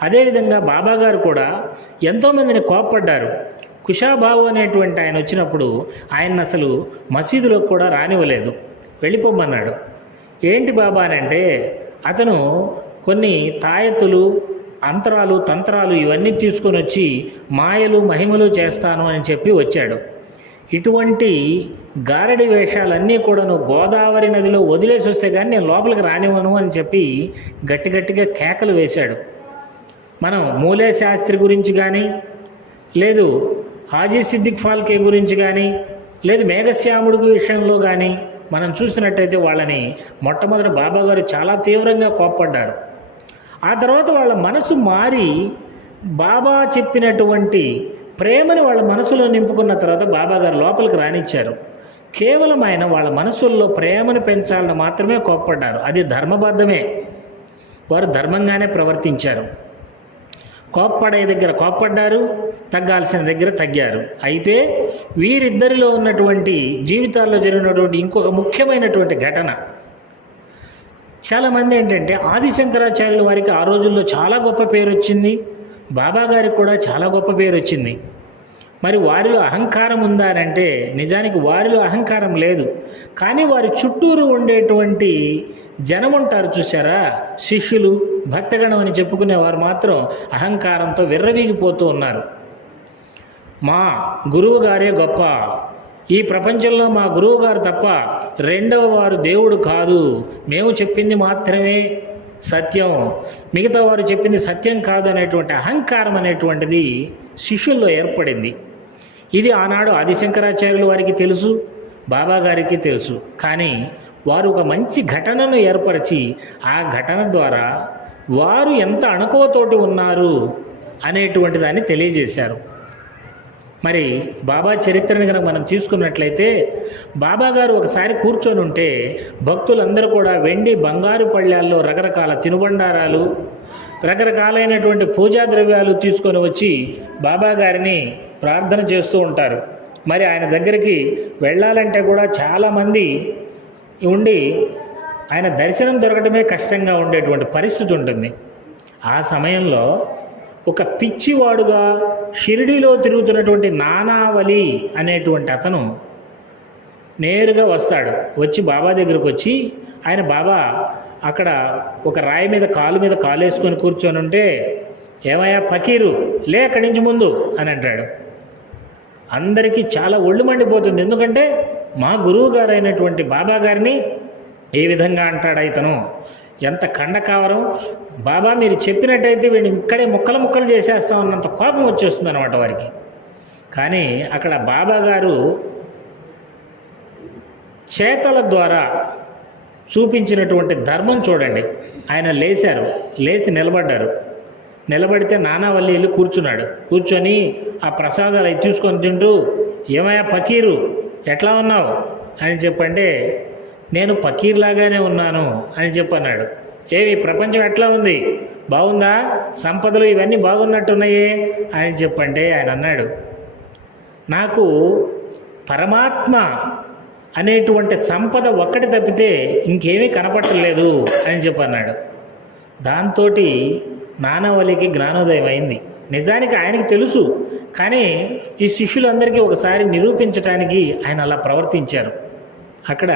అదేవిధంగా బాబా గారు కూడా ఎంతోమందిని కోప్పడ్డారు. కుషాబావు అనేటువంటి ఆయన వచ్చినప్పుడు ఆయన అసలు మసీదులో కూడా రానివ్వలేదు, వెళ్ళిపోమన్నాడు. ఏంటి బాబా అని అంటే అతను కొన్ని తాయెత్తులు, అంతరాలు, తంత్రాలు ఇవన్నీ తీసుకొని వచ్చి మాయలు మహిమలు చేస్తాను అని చెప్పి వచ్చాడు. ఇటువంటి గారడి వేషాలన్నీ కూడాను గోదావరి నదిలో వదిలేసి వస్తే కానీ నేను లోపలికి రానివ్వను అని చెప్పి గట్టిగా కేకలు వేశాడు. మనం మూలే శాస్త్రి గురించి కానీ, లేదు హాజీ సిద్దిక్ ఫాల్కే గురించి కానీ, లేదు మేఘశ్యాముడి విషయంలో కానీ మనం చూసినట్టయితే వాళ్ళని మొట్టమొదటి బాబా గారు చాలా తీవ్రంగా కోప్పడ్డారు. ఆ తర్వాత వాళ్ళ మనసు మారి బాబా చెప్పినటువంటి ప్రేమని వాళ్ళ మనసులో నింపుకున్న తర్వాత బాబా గారు లోపలికి రానిచ్చారు. కేవలం ఆయన వాళ్ళ మనసుల్లో ప్రేమను పెంచాలని మాత్రమే కోప్పడ్డారు. అది ధర్మబద్ధమే, వారు ధర్మంగానే ప్రవర్తించారు. కోప్పడే దగ్గర కోప్పడ్డారు, తగ్గాల్సిన దగ్గర తగ్గారు. అయితే వీరిద్దరిలో ఉన్నటువంటి జీవితాల్లో జరిగినటువంటి ఇంకొక ముఖ్యమైనటువంటి ఘటన, చాలామంది ఏంటంటే ఆదిశంకరాచార్యుల వారికి ఆ రోజుల్లో చాలా గొప్ప పేరు వచ్చింది, బాబా గారికి కూడా చాలా గొప్ప పేరు వచ్చింది. మరి వారిలో అహంకారం ఉందా అంటే నిజానికి వారిలో అహంకారం లేదు. కానీ వారి చుట్టూరు ఉండేటువంటి జనం ఉంటారు చూసారా, శిష్యులు, భక్తగణం అని చెప్పుకునేవారు మాత్రం అహంకారంతో విర్రవీగిపోతూ ఉన్నారు. మా గురువు గారే గొప్ప, ఈ ప్రపంచంలో మా గురువు గారు తప్ప రెండవ వారు దేవుడు కాదు, మేము చెప్పింది మాత్రమే సత్యం, మిగతా వారు చెప్పింది సత్యం కాదు అనేటువంటి అహంకారం అనేటువంటిది శిష్యుల్లో ఏర్పడింది. ఇది ఆనాడు ఆదిశంకరాచార్యుల వారికి తెలుసు, బాబా గారికి తెలుసు. కానీ వారు ఒక మంచి ఘటనను ఏర్పరిచి ఆ ఘటన ద్వారా వారు ఎంత అణుకువతోటి ఉన్నారు అనేటువంటి దాన్ని తెలియజేశారు. మరి బాబా చరిత్రను కనుక మనం తీసుకున్నట్లయితే, బాబా గారు ఒకసారి కూర్చొని ఉంటే భక్తులందరూ కూడా వెండి బంగారు పళ్ళాల్లో రకరకాల తినుబండారాలు, రకరకాలైనటువంటి పూజా ద్రవ్యాలు తీసుకొని వచ్చి బాబా గారిని ప్రార్థన చేస్తూ ఉంటారు. మరి ఆయన దగ్గరికి వెళ్ళాలంటే కూడా చాలామంది ఉండి ఆయన దర్శనం దొరకడమే కష్టంగా ఉండేటువంటి పరిస్థితి ఉంటుంది. ఆ సమయంలో ఒక పిచ్చివాడుగా షిరిడీలో తిరుగుతున్నటువంటి నానావలి అనేటువంటి అతను నేరుగా వస్తాడు. వచ్చి బాబా దగ్గరకు వచ్చి, ఆయన బాబా అక్కడ ఒక రాయి మీద కాలు వేసుకొని కూర్చొని ఉంటే, ఏమయ్యా పకీరు, లే అక్కడి నుంచి ముందు అని అంటాడు. అందరికీ చాలా ఒళ్ళు మండిపోతుంది. ఎందుకంటే మా గురువు గారు అయినటువంటి బాబా గారిని ఏ విధంగా అంటాడు ఇతను, ఎంత కండకావరం, బాబా మీరు చెప్పినట్టయితే వీడిని ఇక్కడే ముక్కలు ముక్కలు చేసేస్తామన్నంత కోపం వచ్చేస్తుంది అనమాట వారికి. కానీ అక్కడ బాబా గారు చేతల ద్వారా చూపించినటువంటి ధర్మం చూడండి. ఆయన లేచారు, లేచి నిలబడ్డారు. నిలబడితే నానావల్లి వెళ్ళి కూర్చున్నాడు. కూర్చొని ఆ ప్రసాదాలు అవి తీసుకొని తింటూ, ఏమయ్యా పకీరు ఎట్లా ఉన్నావు అని చెప్పంటే, నేను పకీర్లాగానే ఉన్నాను అని చెప్పన్నాడు. ఏమి ప్రపంచం ఎట్లా ఉంది, బాగుందా, సంపదలు ఇవన్నీ బాగున్నట్టున్నాయే అని చెప్పంటే ఆయన అన్నాడు, నాకు పరమాత్మ అనేటువంటి సంపద ఒక్కటి తప్పితే ఇంకేమీ కనపట్టలేదు అని చెప్పన్నాడు. దాంతో నానావళికి జ్ఞానోదయం అయింది. నిజానికి ఆయనకి తెలుసు, కానీ ఈ శిష్యులందరికీ ఒకసారి నిరూపించడానికి ఆయన అలా ప్రవర్తించారు. అక్కడ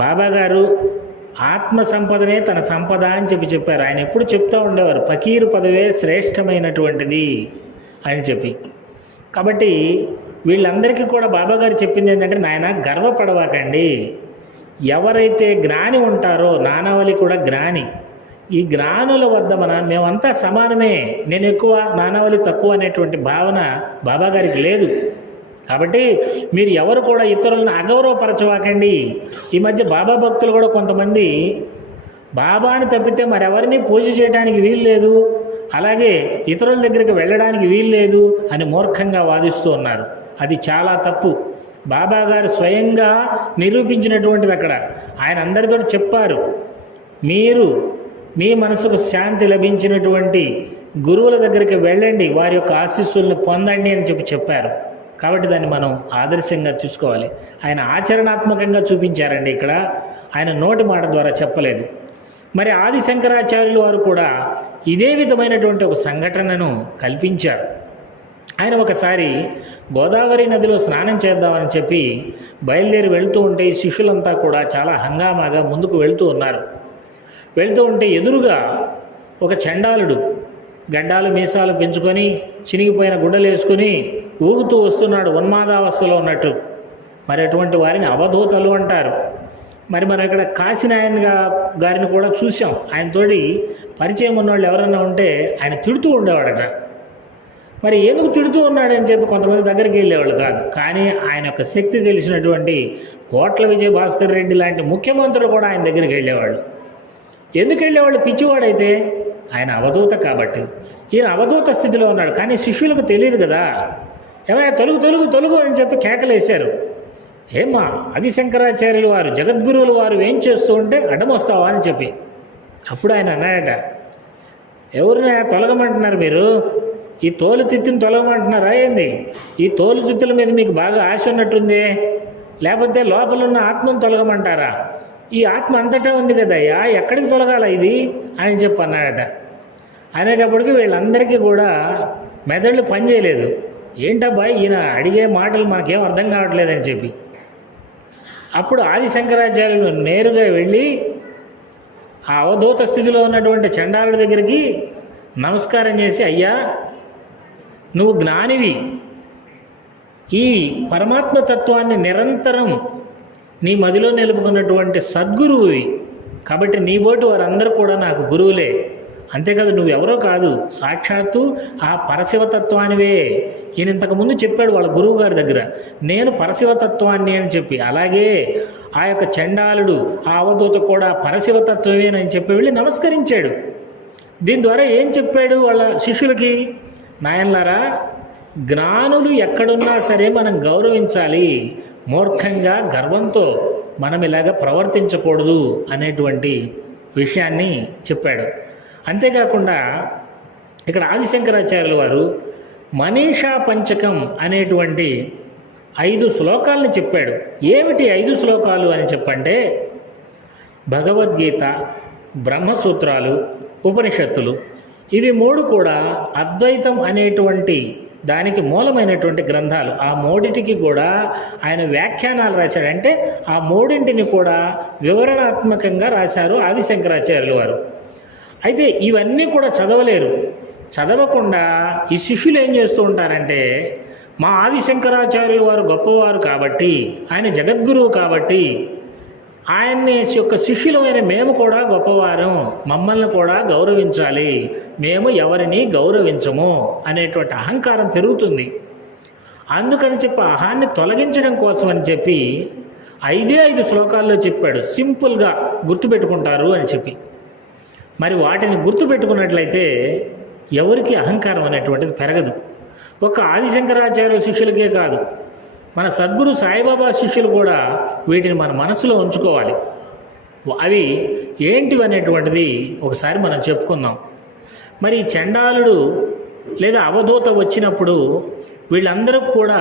బాబా గారు ఆత్మ సంపదనే తన సంపద అని చెప్పారు. ఆయన ఎప్పుడు చెప్తూ ఉండేవారు, ఫకీరు పదవే శ్రేష్టమైనటువంటిది అని చెప్పి. కాబట్టి వీళ్ళందరికీ కూడా బాబా గారు చెప్పింది ఏంటంటే, నాయన గర్వపడవాకండి, ఎవరైతే జ్ఞాని ఉంటారో, నానావళి కూడా జ్ఞాని, ఈ జ్ఞానుల వద్ద మేమంతా సమానమే, నేను ఎక్కువ నానావళి తక్కువ అనేటువంటి భావన బాబా గారికి లేదు. కాబట్టి మీరు ఎవరు కూడా ఇతరులను అగౌరవపరచవాకండి. ఈ మధ్య బాబా భక్తులు కూడా కొంతమంది బాబాని తప్పితే మరెవరిని పూజ చేయడానికి వీలు లేదు, అలాగే ఇతరుల దగ్గరికి వెళ్ళడానికి వీలు లేదు అని మూర్ఖంగా వాదిస్తూ ఉన్నారు. అది చాలా తప్పు. బాబా గారు స్వయంగా నిరూపించినటువంటిది అక్కడ. ఆయన అందరితో చెప్పారు, మీరు మీ మనసుకు శాంతి లభించినటువంటి గురువుల దగ్గరికి వెళ్ళండి, వారి యొక్క ఆశీస్సులను పొందండి అని చెప్పారు. కాబట్టి దాన్ని మనం ఆదర్శంగా తీసుకోవాలి. ఆయన ఆచరణాత్మకంగా చూపించారండి ఇక్కడ, ఆయన నోటి మాట ద్వారా చెప్పలేదు. మరి ఆది శంకరాచార్యులు వారు కూడా ఇదే విధమైనటువంటి ఒక సంఘటనను కల్పించారు. ఆయన ఒకసారి గోదావరి నదిలో స్నానం చేద్దామని చెప్పి బయలుదేరి వెళుతూ ఉంటే ఈ శిష్యులంతా కూడా చాలా హంగామాగా ముందుకు వెళుతూ ఉన్నారు. వెళుతూ ఉంటే ఎదురుగా ఒక చండాలుడు గడ్డాలు మీసాలు పెంచుకొని చినిగిపోయిన గుడ్డలు వేసుకొని ఊగుతూ వస్తున్నాడు, ఉన్మాదావస్థలో ఉన్నట్టు. మరి అటువంటి వారిని అవధూతలు అంటారు. మరి మనం ఇక్కడ కాశీనాయన్ గారిని కూడా చూసాం. ఆయనతోటి పరిచయం ఉన్నవాళ్ళు ఎవరన్నా ఉంటే ఆయన తిడుతూ ఉండేవాడట. మరి ఎందుకు తిడుతూ ఉన్నాడని చెప్పి కొంతమంది దగ్గరికి వెళ్ళేవాళ్ళు కాదు. కానీ ఆయన యొక్క శక్తి తెలిసినటువంటి కోట్ల విజయ భాస్కర్ రెడ్డి లాంటి ముఖ్యమంత్రులు కూడా ఆయన దగ్గరికి వెళ్ళేవాళ్ళు. ఎందుకు వెళ్ళేవాళ్ళు? పిచ్చివాడైతే ఆయన అవధూత కాబట్టి. ఈయన అవధూత స్థితిలో ఉన్నాడు, కానీ శిష్యులకు తెలియదు కదా. ఏమయ్యా తొలుగు తొలుగు తొలుగు అని చెప్పి కేకలేశారు. ఏమ్మా ఆది శంకరాచార్యులు వారు, జగద్గురువులు వారు ఏం చేస్తూ ఉంటే అడ్డమొస్తావా అని చెప్పి. అప్పుడు ఆయన అన్నాడట, ఎవరిని తొలగమంటున్నారు మీరు? ఈ తోలు తిత్తిని తొలగమంటున్నారా ఏంది? ఈ తోలు తిత్తుల మీద మీకు బాగా ఆశ ఉన్నట్టుంది, లేకపోతే లోపల ఉన్న ఆత్మను తొలగమంటారా? ఈ ఆత్మ అంతటా ఉంది కదయ్యా, ఎక్కడికి తొలగాల ఇది అని చెప్పి అన్నాడట. అనేటప్పటికి వీళ్ళందరికీ కూడా మెదళ్ళు పనిచేయలేదు. ఏంటబ్బా ఈయన అడిగే మాటలు మనకేం అర్థం కావట్లేదని చెప్పి. అప్పుడు ఆది శంకరాచార్యులు నేరుగా వెళ్ళి ఆ అవధూత స్థితిలో ఉన్నటువంటి చండాలుడి దగ్గరికి నమస్కారం చేసి, అయ్యా నువ్వు జ్ఞానివి, ఈ పరమాత్మ తత్వాన్ని నిరంతరం నీ మదిలో నిలుపుకున్నటువంటి సద్గురువువి, కాబట్టి నీ బోటి వారందరూ కూడా నాకు గురువులే. అంతేకాదు నువ్వెవరో కాదు, సాక్షాత్తు ఆ పరశివతత్వానివే. ఈయన ఇంతకుముందు చెప్పాడు వాళ్ళ గురువు గారి దగ్గర, నేను పరశివతత్వాన్ని అని చెప్పి. అలాగే ఆ యొక్క చండాలుడు ఆ అవధూత కూడా పరశివతత్వమేనని చెప్పి వెళ్ళి నమస్కరించాడు. దీని ద్వారా ఏం చెప్పాడు వాళ్ళ శిష్యులకి? నాయనలారా, జ్ఞానులు ఎక్కడున్నా సరే మనం గౌరవించాలి, మూర్ఖంగా గర్వంతో మనం ఇలాగ ప్రవర్తించకూడదు అనేటువంటి విషయాన్ని చెప్పాడు. అంతేకాకుండా ఇక్కడ ఆదిశంకరాచార్యుల వారు మనీషా పంచకం అనేటువంటి 5 శ్లోకాలను చెప్పాడు. ఏమిటి 5 శ్లోకాలు అని చెప్పంటే, భగవద్గీత, బ్రహ్మసూత్రాలు, ఉపనిషత్తులు, ఇవి 3 కూడా అద్వైతం అనేటువంటి దానికి మూలమైనటువంటి గ్రంథాలు. ఆ 3టికి కూడా ఆయన వ్యాఖ్యానాలు రాశాడు. అంటే ఆ 3ంటిని కూడా వివరణాత్మకంగా రాశారు ఆది శంకరాచార్యుల వారు. అయితే ఇవన్నీ కూడా చదవలేరు. చదవకుండా ఈ శిష్యులు ఏం చేస్తూ ఉంటారంటే, మా ఆది శంకరాచార్యుల వారు గొప్పవారు కాబట్టి, ఆయన జగద్గురువు కాబట్టి, ఆయన్ని యొక్క శిష్యులమైన మేము కూడా గొప్పవారం, మమ్మల్ని కూడా గౌరవించాలి, మేము ఎవరిని గౌరవించము అనేటువంటి అహంకారం పెరుగుతుంది. అందుకని చెప్పి అహాన్ని తొలగించడం కోసం అని చెప్పి 5 శ్లోకాల్లో చెప్పాడు, సింపుల్గా గుర్తుపెట్టుకుంటారు అని చెప్పి. మరి వాటిని గుర్తుపెట్టుకున్నట్లయితే ఎవరికి అహంకారం అనేటువంటిది పెరగదు. ఒక ఆదిశంకరాచార్యుల శిష్యులకే కాదు, మన సద్గురు సాయిబాబా శిష్యులు కూడా వీటిని మన మనసులో ఉంచుకోవాలి. అవి ఏంటివి అనేటువంటిది ఒకసారి మనం చెప్పుకుందాం. మరి చండాలుడు లేదా అవధూత వచ్చినప్పుడు వీళ్ళందరూ కూడా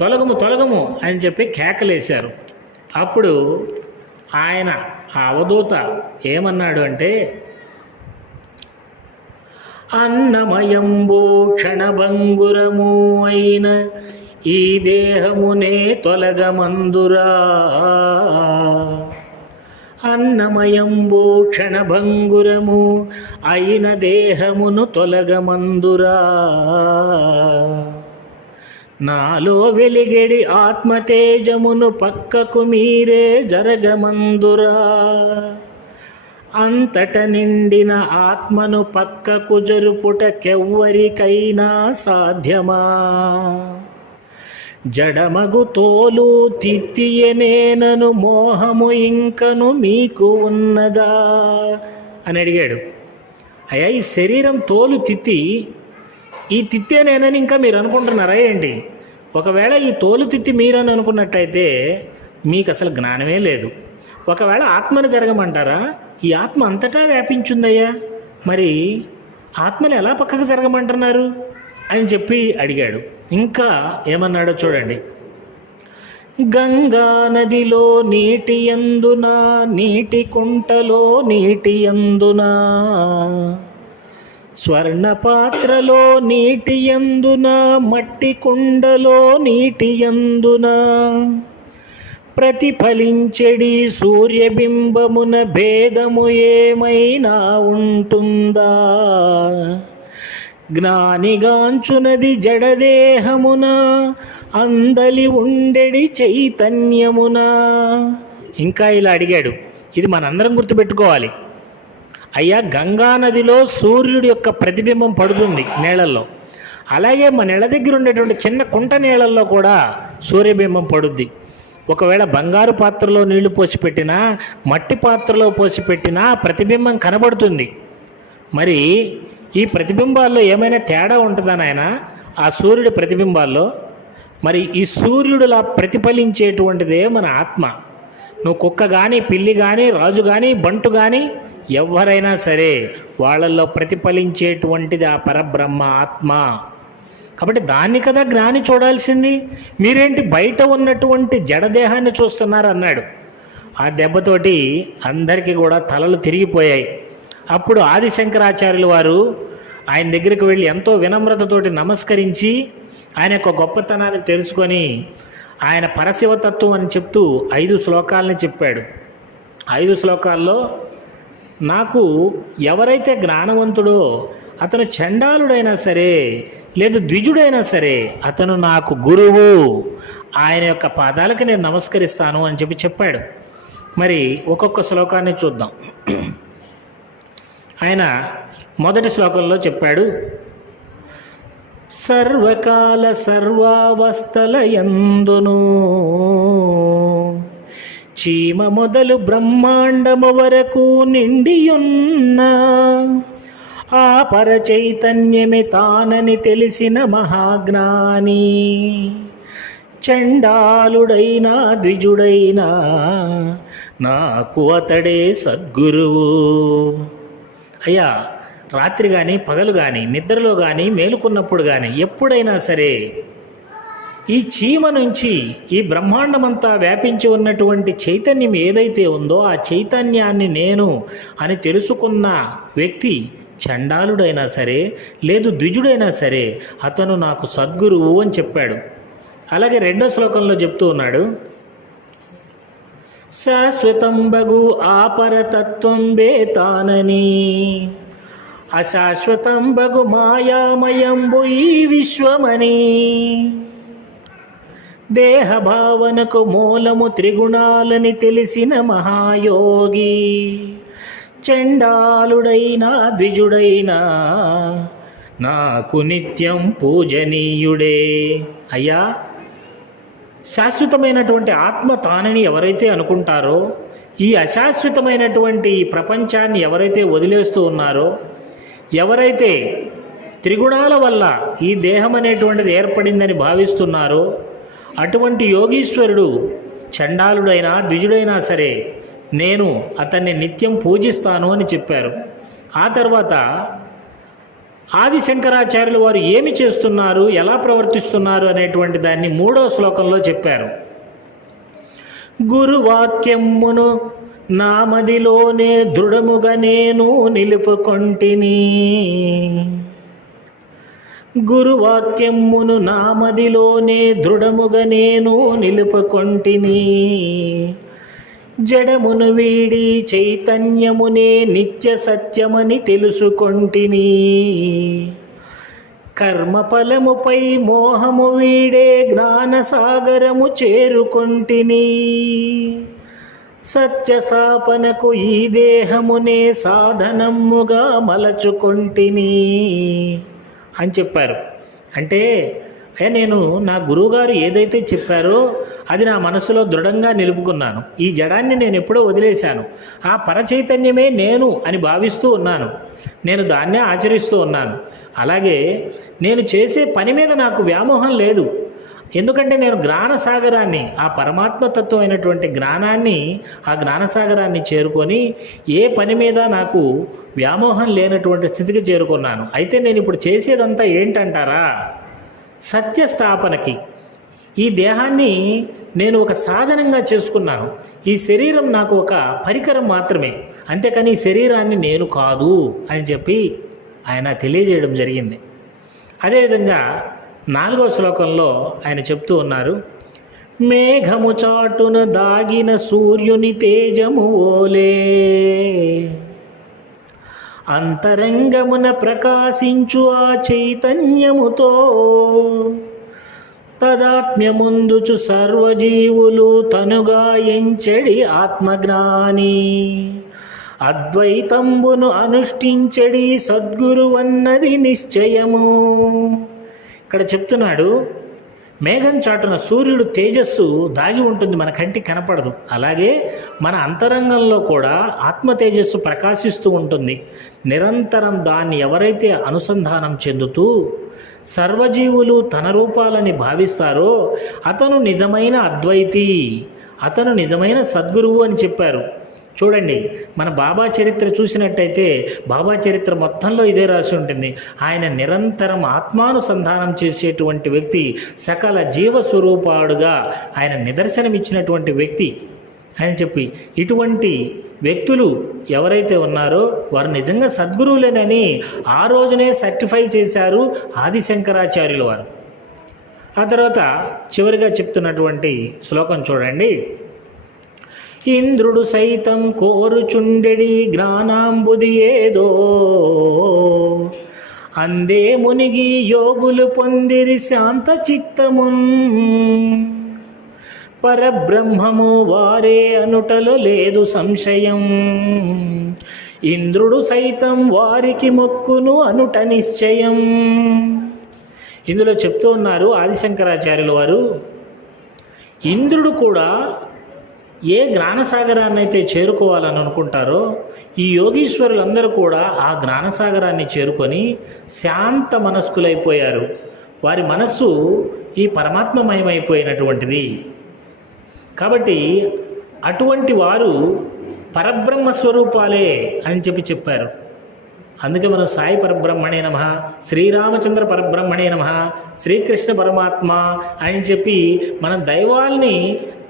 తొలగము తొలగము అని చెప్పి కేకలేశారు. అప్పుడు ఆయన ఆ అవధూత ఏమన్నాడు అంటే, అన్నమయంబో క్షణభంగురము అయిన ఈ దేహమునే తొలగమందురా, అన్నమయంబో క్షణభంగురము అయిన దేహమును తొలగమందురా, నాలో వెలిగెడి ఆత్మతేజమును పక్కకు మీరే జరగమందురా, అంతట నిండిన ఆత్మను పక్కకు జరుపుటకెవ్వరికైనా సాధ్యమా, జడమగు తోలు తిత్తియనేనను మోహము ఇంకను మీకు ఉన్నదా అని అడిగాడు. అయ్యా ఈ శరీరం తోలు తిత్తి, ఈ తిత్తేనేనని ఇంకా మీరు అనుకుంటున్నారా ఏంటి? ఒకవేళ ఈ తోలు తిత్తి మీరని అనుకున్నట్టయితే మీకు అసలు జ్ఞానమే లేదు. ఒకవేళ ఆత్మను జరగమంటారా? ఈ ఆత్మ అంతటా వ్యాపించుందయ్యా, మరి ఆత్మను ఎలా పక్కకు జరగమంటున్నారు అని చెప్పి అడిగాడు. ఇంకా ఏమన్నాడో చూడండి. గంగా నదిలో నీటి యందున, నీటి కుంటలో నీటి యందున, స్వర్ణ పాత్రలో నీటి యందున, మట్టి కుండలో నీటి యందున, ప్రతిఫలించెడి సూర్యబింబమున భేదము ఏమైనా ఉంటుందా, జ్ఞానిగాంచునది జడదేహమున, అందలి ఉండెడి చైతన్యమున. ఇంకా ఇలా అడిగాడు. ఇది మనందరం గుర్తుపెట్టుకోవాలి. అయ్యా గంగానదిలో సూర్యుడి యొక్క ప్రతిబింబం పడుతుంది నీళ్ళల్లో, అలాగే మన నీళ్ళ దగ్గర ఉండేటువంటి చిన్న కుంట నీళ్ళల్లో కూడా సూర్యబింబం పడుద్ది. ఒకవేళ బంగారు పాత్రలో నీళ్లు పోసి పెట్టినా, మట్టి పాత్రలో పోసి పెట్టినా ప్రతిబింబం కనబడుతుంది. మరి ఈ ప్రతిబింబాల్లో ఏమైనా తేడా ఉంటుందా నాయన? ఆ సూర్యుడి ప్రతిబింబాల్లో మరి ఈ సూర్యుడులా ప్రతిఫలించేటువంటిదే మన ఆత్మ. నువ్వు కుక్క కానీ, పిల్లి కానీ, రాజు కానీ, బంటు కానీ ఎవరైనా సరే వాళ్ళల్లో ప్రతిఫలించేటువంటిది ఆ పరబ్రహ్మ ఆత్మ. కాబట్టి దాన్ని కదా జ్ఞాని చూడాల్సింది. మీరేంటి బయట ఉన్నటువంటి జడదేహాన్ని చూస్తున్నారు అన్నాడు. ఆ దెబ్బతోటి అందరికీ కూడా తలలు తిరిగిపోయాయి. అప్పుడు ఆదిశంకరాచార్యులు వారు ఆయన దగ్గరికి వెళ్ళి ఎంతో వినమ్రతతోటి నమస్కరించి ఆయన యొక్క గొప్పతనాన్ని తెలుసుకొని ఆయన పరశివతత్వం అని చెప్తూ 5 శ్లోకాలని చెప్పాడు. 5 శ్లోకాల్లో నాకు ఎవరైతే జ్ఞానవంతుడో అతను చండాలుడైనా సరే లేదు ద్విజుడైనా సరే అతను నాకు గురువు, ఆయన యొక్క పాదాలకు నేను నమస్కరిస్తాను అని చెప్పాడు. మరి ఒక్కొక్క శ్లోకాన్ని చూద్దాం. ఆయన మొదటి శ్లోకంలో చెప్పాడు, సర్వకాల సర్వావస్థల యందును చీమ మొదలు బ్రహ్మాండము వరకు నిండియున్న ఆ పరచైతన్యమే తానని తెలిసిన మహాజ్ఞాని చండాలుడైనా ద్విజుడైనా నాకు అతడే సద్గురువు. అయ్యా, రాత్రి కానీ పగలు కానీ నిద్రలో కానీ మేలుకున్నప్పుడు కానీ ఎప్పుడైనా సరే ఈ చీమ నుంచి ఈ బ్రహ్మాండమంతా వ్యాపించి ఉన్నటువంటి చైతన్యం ఏదైతే ఉందో ఆ చైతన్యాన్ని నేను అని తెలుసుకున్న వ్యక్తి చండాలుడైనా సరే లేదు ద్విజుడైనా సరే అతను నాకు సద్గురువు అని చెప్పాడు. అలాగే రెండో శ్లోకంలో చెప్తూ ఉన్నాడు, శాశ్వతంబగు ఆపరతత్వం బేతానని అశాశ్వతంబగు మాయామయంబు ఈ విశ్వమని దేహభావనకు మూలము త్రిగుణాలని తెలిసిన మహాయోగి చండాలుడైనా ద్విజుడైనా నాకు నిత్యం పూజనీయుడే. అయ్యా, శాశ్వతమైనటువంటి ఆత్మ తానని ఎవరైతే అనుకుంటారో, ఈ అశాశ్వతమైనటువంటి ప్రపంచాన్ని ఎవరైతే వదిలేస్తూ ఉన్నారో, ఎవరైతే త్రిగుణాల వల్ల ఈ దేహం అనేటువంటిది ఏర్పడిందని భావిస్తున్నారో అటువంటి యోగీశ్వరుడు చండాలుడైనా ద్విజుడైనా సరే నేను అతన్ని నిత్యం పూజిస్తాను అని చెప్పారు. ఆ తర్వాత ఆదిశంకరాచార్యులు వారు ఏమి చేస్తున్నారు, ఎలా ప్రవర్తిస్తున్నారు అనేటువంటి దాన్ని 3వ శ్లోకంలో చెప్పారు. గురువాక్యమును నామదిలోనే దృఢముగా నేను నిలుపుకొంటిని, గురువాక్యమును నామదిలోనే దృఢముగా నేను నిలుపుకొంటిని, జడమును వీడి చైతన్యమునే నిత్య సత్యమని తెలుసుకొంటిని, కర్మఫలముపై మోహము వీడే జ్ఞానసాగరము చేరుకొంటిని, సత్యస్థాపనకు ఈ దేహమునే సాధనముగా మలచుకొంటిని అని చెప్పారు. అంటే నేను నా గురువుగారు ఏదైతే చెప్పారో అది నా మనసులో దృఢంగా నిలుపుకున్నాను. ఈ జడాన్ని నేను ఎప్పుడో వదిలేశాను. ఆ పరచైతన్యమే నేను అని భావిస్తూ ఉన్నాను. నేను దాన్నే ఆచరిస్తూ ఉన్నాను. అలాగే నేను చేసే పని మీద నాకు వ్యామోహం లేదు. ఎందుకంటే నేను జ్ఞానసాగరాన్ని, ఆ పరమాత్మతత్వం అయినటువంటి జ్ఞానాన్ని, ఆ జ్ఞానసాగరాన్ని చేరుకొని ఏ పని మీద నాకు వ్యామోహం లేనటువంటి స్థితికి చేరుకున్నాను. అయితే నేను ఇప్పుడు చేసేదంతా ఏంటంటారా? సత్యస్థాపనకి ఈ దేహాన్ని నేను ఒక సాధనంగా చేసుకున్నాను. ఈ శరీరం నాకు ఒక పరికరం మాత్రమే, అంతేకాని ఈ శరీరాన్ని నేను కాదు అని చెప్పి ఆయన తెలియజేయడం జరిగింది. అదేవిధంగా 4వ శ్లోకంలో ఆయన చెప్తూ ఉన్నారు, మేఘము చాటున దాగిన సూర్యుని తేజము ఓలే అంతరంగమున ప్రకాశించు ఆ చైతన్యముతో తదాత్మ్యముందుచు సర్వజీవులు తనుగా ఎంచెడి ఆత్మజ్ఞాని అద్వైతంబును అనుష్ఠించడి సద్గురువన్నది నిశ్చయము. ఇక్కడ చెప్తున్నాడు, మేఘం చాటున సూర్యుడు తేజస్సు దాగి ఉంటుంది, మన కంటికి కనపడదు. అలాగే మన అంతరంగంలో కూడా ఆత్మ తేజస్సు ప్రకాశిస్తూ ఉంటుంది. నిరంతరం దాన్ని ఎవరైతే అనుసంధానం చెందుతూ సర్వజీవులు తన రూపాలని భావిస్తారో అతను నిజమైన అద్వైతి, అతను నిజమైన సద్గురువు అని చెప్పారు. చూడండి, మన బాబా చరిత్ర చూసినట్టయితే బాబా చరిత్ర మొత్తంలో ఇదే రాసి ఉంటుంది. ఆయన నిరంతరం ఆత్మానుసంధానం చేసేటువంటి వ్యక్తి, సకల జీవస్వరూపాడుగా ఆయన నిదర్శనమిచ్చినటువంటి వ్యక్తి అని చెప్పి, ఇటువంటి వ్యక్తులు ఎవరైతే ఉన్నారో వారు నిజంగా సద్గురువులేనని ఆ రోజునే సర్టిఫై చేశారు ఆదిశంకరాచార్యుల వారు. ఆ తర్వాత చివరిగా చెప్తున్నటువంటి శ్లోకం చూడండి. ఇంద్రుడు సైతం కోరుచుండెడి జ్ఞానాంబుది ఏదో, అందే మునిగి యోగులు పొందిరి శాంత చిత్తమున్, పరబ్రహ్మము వారే అనుటలో లేదు సంశయం, ఇంద్రుడు సైతం వారికి మొక్కును అనుట నిశ్చయం. ఇందులో చెప్తూ ఉన్నారు ఆదిశంకరాచార్యుల వారు, ఇంద్రుడు కూడా ఏ జ్ఞానసాగరాన్ని అయితే చేరుకోవాలని అనుకుంటారో ఈ యోగీశ్వరులందరూ కూడా ఆ జ్ఞానసాగరాన్ని చేరుకొని శాంత మనస్కులైపోయారు. వారి మనస్సు ఈ పరమాత్మమయమైపోయినటువంటిది. కాబట్టి అటువంటి వారు పరబ్రహ్మ స్వరూపాలే అని చెప్పారు. అందుకే మనం సాయి పరబ్రహ్మణే నమః, శ్రీరామచంద్ర పరబ్రహ్మణే నమః, శ్రీకృష్ణ పరమాత్మ అని చెప్పి మనం దైవాల్ని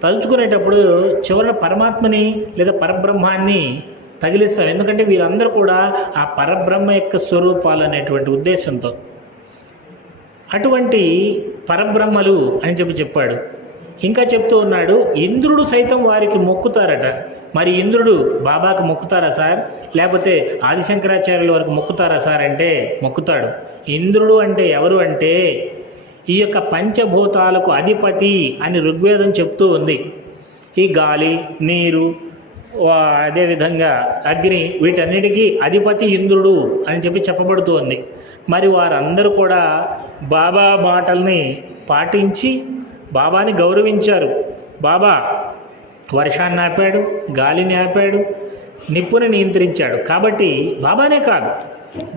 తలుచుకునేటప్పుడు చివరిన పరమాత్మని లేదా పరబ్రహ్మాన్ని తగిలిస్తాం. ఎందుకంటే వీరందరూ కూడా ఆ పరబ్రహ్మ యొక్క స్వరూపాలు అనేటువంటి ఉద్దేశంతో అటువంటి పరబ్రహ్మలు అని చెప్పాడు. ఇంకా చెప్తూ ఉన్నాడు, ఇంద్రుడు సైతం వారికి మొక్కుతారట. మరి ఇంద్రుడు బాబాకు మొక్కుతారా సార్, లేకపోతే ఆదిశంకరాచార్యుల వారికి మొక్కుతారా సార్ అంటే మొక్కుతాడు. ఇంద్రుడు అంటే ఎవరు అంటే ఈ యొక్క పంచభూతాలకు అధిపతి అని ఋగ్వేదం చెప్తూ ఉంది. ఈ గాలి, నీరు, అదేవిధంగా అగ్ని, వీటన్నిటికీ అధిపతి ఇంద్రుడు అని చెప్పబడుతూ ఉంది. మరి వారందరూ కూడా బాబా మాటల్ని పాటించి బాబాని గౌరవించారు. బాబా వర్షాన్ని ఆపాడు, గాలిని ఆపాడు, నిప్పుని నియంత్రించాడు. కాబట్టి బాబానే కాదు,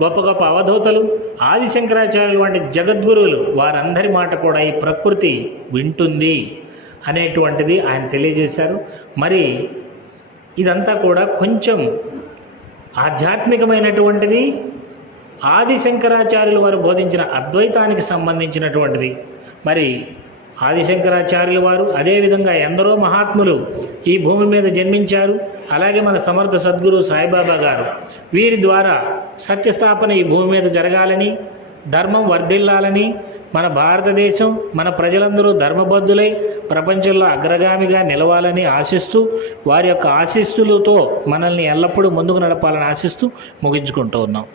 గొప్ప గొప్ప అవధూతలు, ఆదిశంకరాచార్యులు వంటి జగద్గురువులు, వారందరి మాట కూడా ఈ ప్రకృతి వింటుంది అనేటువంటిది ఆయన తెలియజేశారు. మరి ఇదంతా కూడా కొంచెం ఆధ్యాత్మికమైనటువంటిది, ఆదిశంకరాచార్యులు వారు బోధించిన అద్వైతానికి సంబంధించినటువంటిది. మరి ఆదిశంకరాచార్యుల వారు అదేవిధంగా ఎందరో మహాత్ములు ఈ భూమి మీద జన్మించారు. అలాగే మన సమర్థ సద్గురు సాయిబాబా గారు, వీరి ద్వారా సత్యస్థాపన ఈ భూమి మీద జరగాలని, ధర్మం వర్ధిల్లాలని, మన భారతదేశం, మన ప్రజలందరూ ధర్మబద్ధులై ప్రపంచంలో అగ్రగామిగా నిలవాలని ఆశిస్తూ, వారి యొక్క ఆశీస్సులతో మనల్ని ఎల్లప్పుడూ ముందుకు నడపాలని ఆశిస్తూ ముగించుకుంటూ ఉన్నాం.